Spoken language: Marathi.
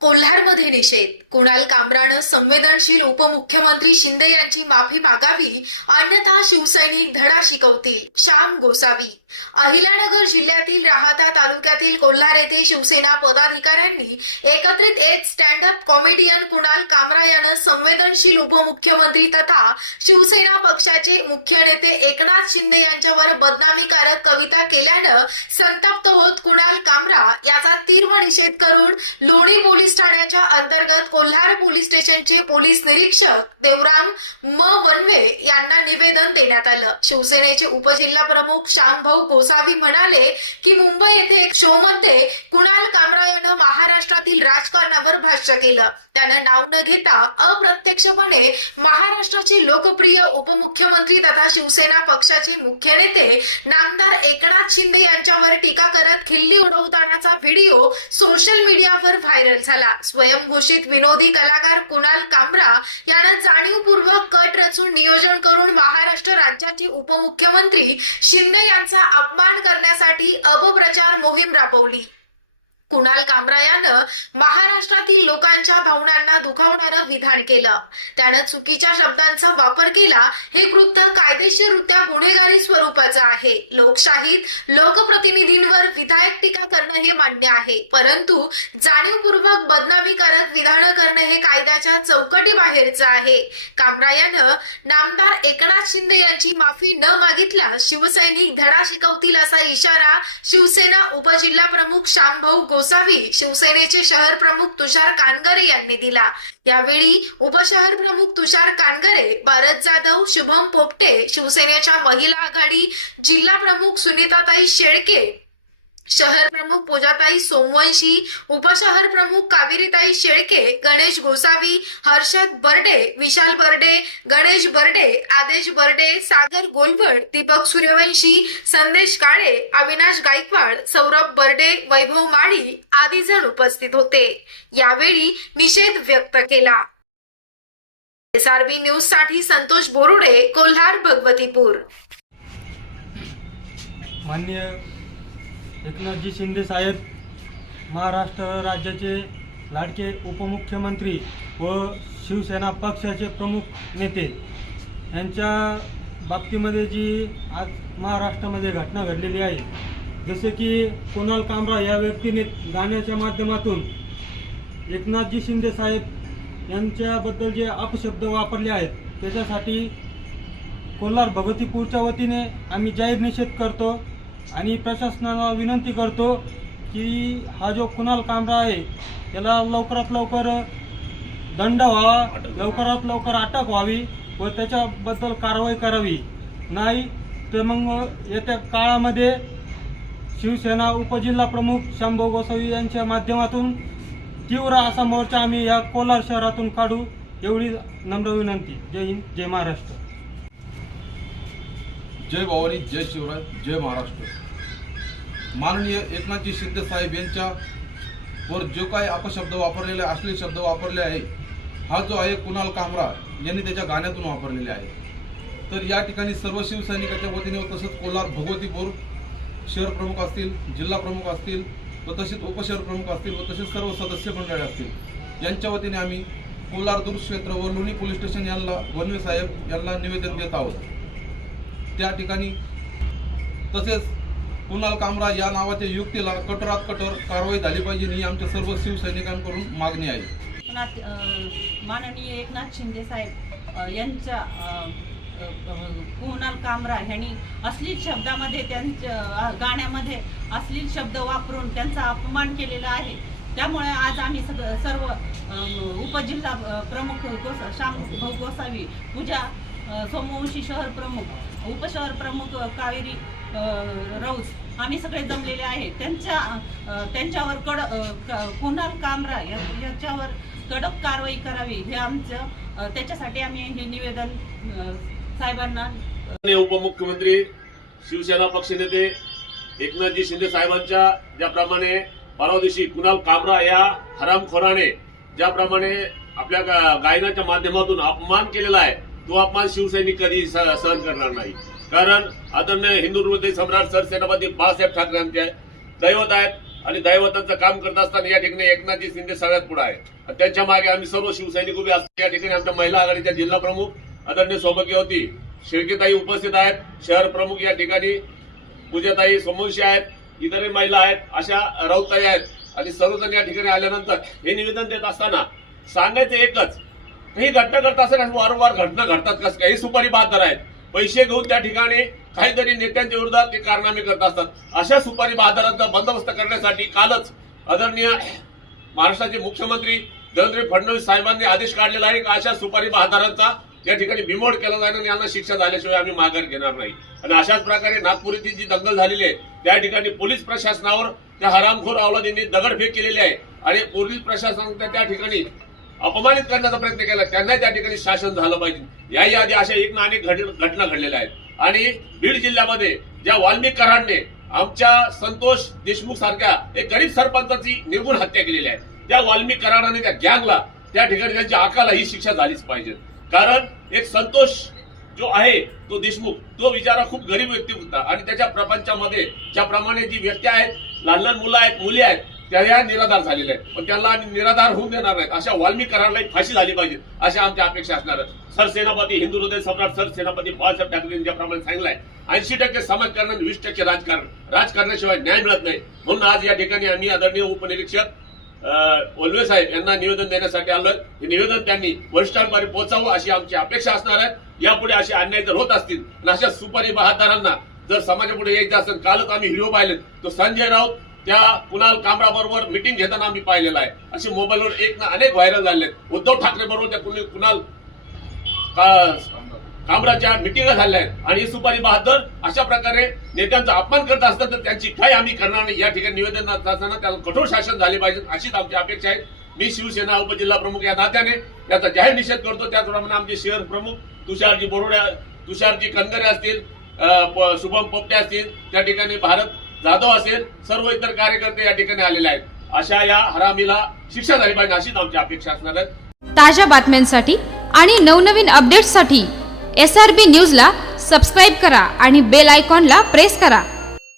कोल्हारमध्ये निषेध. कुणाल कामरानं संवेदनशील उपमुख्यमंत्री शिंदे यांची माफी मागावी अन्यथा शिवसैनिक धडा शिकवतील. श्याम गोसावी. अहिल्यानगर जिल्ह्यातील राहाता तालुक्यातील कोल्हार येथे शिवसेना पदाधिकाऱ्यांनी एकत्रित एक stand up comedian Kunal Kamra यानं संवेदनशील उपमुख्यमंत्री तथा शिवसेना पक्षाचे मुख्य नेते एकनाथ शिंदे यांच्यावर बदनामीकारक कविता केल्यानं संतप्त होत कुणाल कामरा याचा तीव्र निषेध करून लोणी पोलीस ठाण्याच्या अंतर्गत कोल्हार पोलीस स्टेशनचे पोलीस निरीक्षक देवराम म. वनवे यांना निवेदन देण्यात आलं. शिवसेनेचे उपजिल्हा प्रमुख श्यामभाऊ गोसावी म्हणाले की मुंबई येथे एक शो मध्ये कुणाल कामरा यानं महाराष्ट्रातील राजकारणावर भाष्य केलं. त्यानं नाव न घेता अप्रत्यक्षपणे महाराष्ट्राचे लोकप्रिय उपमुख्यमंत्री तथा शिवसेना पक्षाचे मुख्य नेते नामदार एकनाथ शिंदे यांच्यावर टीका करत खिल्ली उडवतानाचा व्हिडिओ सोशल मीडियावर व्हायरल झाला. स्वयंघोषित विनोदी कलाकार कुणाल कामरा यानं जाणीवपूर्वक कट रचून नियोजन करून महाराष्ट्र राज्याचे उपमुख्यमंत्री शिंदे यांचा अपमान करण्यासाठी अपप्रचार मोहीम राबवली. कुणाल कामरा यानं महाराष्ट्रातील लोकांच्या भावनांना दुखावणारं विधान केलं. त्यानं चुकीच्या शब्दांचा वापर केला हे कृत्य कायदेशीररित्या गुन्हेगारी स्वरूपाचं आहे. लोकशाहीत लोकप्रतिनिधींवर विधायक टीका करणं हे मान्य आहे. परंतु जाणीवपूर्वक बदनामीकारक विधानं करणं हे कायद्याच्या चौकटी बाहेरचं आहे. कामरा यानं नामदार एकनाथ शिंदे यांची माफी न मागितल्यास शिवसैनिक धडा शिकवतील असा इशारा शिवसेना उपजिल्हा प्रमुख श्यामभाऊ गोसावी शिवसेनेचे शहर प्रमुख तुषार कानगरे यांनी दिला. यावेळी उपशहर प्रमुख तुषार कानगरे भारत जाधव शुभम पोपटे शिवसेनेच्या महिला आघाडी जिल्हा प्रमुख सुनीताताई शेळके शहर प्रमुख पूजाताई सोमवंशी उपशहर प्रमुख कावेरीताई शेळके गणेश गोसावी हर्षद बर्डे विशाल बर्डे गणेश बर्डे आदेश बर्डे सागर गोलवड दीपक सूर्यवंशी संदेश काळे अविनाश गायकवाड सौरभ बर्डे वैभव माळी आदी जण उपस्थित होते. यावेळी निषेध व्यक्त केला. एसआरबी न्यूजसाठी संतोष बोरुडे कोल्हार भगवतीपूर. मान्य एकनाथजी शिंदे साहेब महाराष्ट्र राज्याचे लाडके उपमुख्यमंत्री व शिवसेना पक्षाचे प्रमुख नेते. यांच्या बाबतीमध्ये जी आज महाराष्ट्रामध्ये घटना घडलेली आहे जसे की कुणाल कामरा या व्यक्तीने गाण्याच्या माध्यमातून एकनाथजी शिंदे साहेब यांच्याबद्दल जे अपशब्द वापरले आहेत त्याच्यासाठी कोल्हार भगवतीपूरच्या वतीने आम्ही जाहीर निषेध करतो. आणि प्रशासनाला विनंती करतो की हा जो कुणाल कामरा आहे त्याला लवकरात लवकर दंड व्हावा लवकरात लवकर अटक व्हावी व त्याच्याबद्दल कारवाई करावी. नाही तर मग येत्या काळामध्ये शिवसेना उपजिल्हा प्रमुख शंभू गोसावी यांच्या माध्यमातून तीव्र असा मोर्चा आम्ही या कोलार शहरातून काढू एवढी नम्र विनंती. जय हिंद जय महाराष्ट्र. जय भवानी जय शिवराय जय महाराष्ट्र. माननीय एकनाथजी शिंदे साहेब यांच्या वर जो काही अपशब्द वापरलेले असले शब्द वापरले आहे हा जो आहे कुणाल कामरा यांनी त्याच्या गाण्यातून वापरलेले आहे. तर या ठिकाणी सर्व शिवसैनिकाच्या वतीने व तसंच कोल्हार भगवतीपूर शहर प्रमुख असतील जिल्हा प्रमुख असतील व तसेच उपशहर प्रमुख असतील व तसेच सर्व सदस्य मंडळी असतील यांच्या वतीने आम्ही कोल्हार दुर्क्षेत्र व लोणी पोलीस स्टेशन यांना वनवे साहेब यांना निवेदन देत आहोत. त्या ठिकाणी तसेच कुणाल कामरा या नावाच्या युक्तीला कठोरात कठोर कारवाई झाली पाहिजे ही आमच्या सर्व शिवसैनिकांकडून मागणी आहे. माननीय एकनाथ शिंदे साहेब यांच्या कुणाल कामरा यांनी अश्लील शब्दामध्ये त्यांच्या गाण्यामध्ये अश्लील शब्द वापरून त्यांचा अपमान केलेला आहे. त्यामुळे आज आम्ही सग सर्व उपजिल्हा प्रमुख गोसा श्याम भाऊ गोसावी पूजा सोमवंशी शहर प्रमुख उपशहर प्रमुख कावेरी अ, राऊत आम्ही सगळे जमलेले आहे. त्यांच्या त्यांच्यावर कड क- कुणाल कामरा याच्यावर कडक कारवाई करावी हे आमचं त्याच्यासाठी आम्ही हे निवेदन साहेबांना उपमुख्यमंत्री शिवसेना पक्षनेते एकनाथजी शिंदे साहेबांच्या ज्याप्रमाणे परवा दिवशी कुणाल कामरा या हरामखोराने ज्याप्रमाणे आपल्या गा- गायनाच्या माध्यमातून अपमान केलेला आहे तो अपमान शिवसैनिक कधी स- सहन करणार नाही. कारण आदरणीय हिंदू हृदय सम्राट सरसेनापती बाळासाहेब ठाकरे यांचे दैवत आहेत आणि दैवतांचं काम करत असताना या ठिकाणी एकनाथजी शिंदे सगळ्यात पुढे आहे आणि त्यांच्या मागे आम्ही सर्व शिवसैनिक उभे असतो या ठिकाणी आमच्या महिला आघाडीच्या जिल्हा प्रमुख आदरणीय सौभाग्य होती. शेळकेताई उपस्थित आहेत. शहर प्रमुख या ठिकाणी पूजाताई सोमवंशी आहेत. इतरही महिला आहेत. अशा राऊताई आहेत. आणि सर्वजण या ठिकाणी आल्यानंतर हे निवेदन देत असताना सांगायचं एकच ही घटना घडत असताना वारंवार घटना घडतात कसं काही सुपारी बहादर आहेत. पैसे घेऊन त्या ठिकाणी काहीतरी नेत्यांच्या विरोधात ते कारनामे करत असतात. अशा सुपारी बहादरांचा बंदोबस्त करण्यासाठी कालच आदरणीय महाराष्ट्राचे मुख्यमंत्री देवेंद्र फडणवीस साहेबांनी आदेश काढलेला आहे की अशा सुपारी बहादरांचा या ठिकाणी बिमोड केला जाईल आणि यांना शिक्षा झाल्याशिवाय आम्ही माघार घेणार नाही. आणि अशाच प्रकारे नागपूर येथील जी दंगल झालेली आहे त्या ठिकाणी पोलीस प्रशासनावर त्या हरामखोर अवलादींनी दगडफेक केलेली आहे. आणि पोलीस प्रशासनाने त्या ठिकाणी अपमानित करण्याचा प्रयत्न केला. त्यांना त्या ठिकाणी शासन झालं पाहिजे. याही आधी अशा एक ना अनेक घट- घटना घडलेल्या आहेत. आणि बीड जिल्ह्यामध्ये ज्या वाल्मिक कराडने आमच्या संतोष देशमुख सारख्या एक गरीब सरपंचाची निर्गुण हत्या केलेली आहे. त्या वाल्मिक कराडाने त्या गँगला त्या ठिकाणी त्यांची आकाला ही शिक्षा झालीच पाहिजे. कारण एक संतोष जो आहे तो देशमुख तो विचारा खूप गरीब व्यक्ती होता. आणि त्याच्या प्रपंचामध्ये ज्याप्रमाणे जी व्यक्ती आहेत लहान लहान मुलं आहेत मुली आहेत त्या या निराधार झालेल्या आहेत. पण त्यांना निराधार होऊन देणार नाहीत. अशा वाल्मिक एक फाशी झाली पाहिजे अशा आमच्या अपेक्षा असणार सर सरसेनापती हिंदू हृदय सम्राट सरसेनापती बाळासाहेब ठाकरे ज्याप्रमाणे सांगितलंय ऐंशी टक्के समाजकारण आणि वीस टक्के राजकारण. राजकारणाशिवाय न्याय मिळत नाही. म्हणून आज या ठिकाणी आम्ही आदरणीय उपनिरीक्षक अं, साहेब यांना निवेदन देण्यासाठी आलोय. हे निवेदन त्यांनी वरिष्ठांपर्यंत पोहोचावं अशी आमची अपेक्षा असणार आहे. यापुढे असे अन्याय जर होत असतील आणि अशा सुपारी बहादारांना जर समाजापुढे यायचं असेल कालच आम्ही हिरो पाहिले तो संजय राऊत त्या कुणाल कामरा बरोबर मिटिंग घेताना आम्ही पाहिलेला आहे. असे मोबाईलवर एक ना अनेक व्हायरल झाले आहेत. उद्धव ठाकरे बरोबर त्या कुणी- कुणाल कांबराच्या कामराच्या मिटिंग झाल्या आहेत. आणि सुपारी बहादर अशा प्रकारे नेत्यांचा अपमान करत असतात तर त्यांची काय आम्ही करणार नाही? या ठिकाणी निवेदन असताना त्याला कठोर शासन झाले पाहिजे अशीच आमची अपेक्षा आहे. मी शिवसेना उपजिल्हा प्रमुख या नात्याने याचा जाहीर निषेध करतो. त्याचप्रमाणे आमचे शहर प्रमुख तुषारजी बोरोड्या तुषारजी कनगरे असतील शुभम पोपटे असतील त्या ठिकाणी भारत जाधव असेल सर्व इतर कार्यकर्ते या ठिकाणी आलेले आहेत. अशा या हरामीला शिक्षा झाली पाहिजे अशीच आमची अपेक्षा असणार आहे. ताज्या बातम्यांसाठी आणि नवनवीन अपडेट्ससाठी एस आर बी न्यूजला सबस्क्राईब करा आणि बेल आयकॉनला प्रेस करा.